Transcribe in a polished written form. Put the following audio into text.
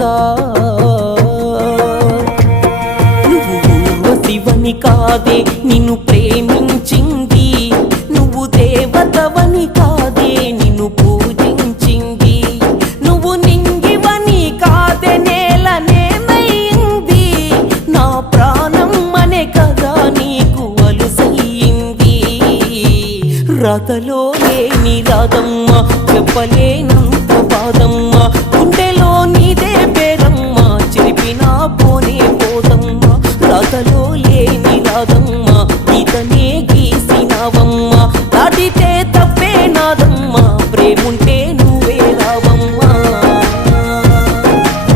కాగా నువ్వు ఊర్వశివని కాదే నిన్ను ప్రేమించింది, నువ్వు దేవతవని కాదే నిన్ను పూజించింది, నువ్వు నింగివని కాదే నేలనేమైంది, నా ప్రాణం అనే కదా నీకు అలుసయ్యింది. రాతలో లేని రాధమ్మ చెప్పలేను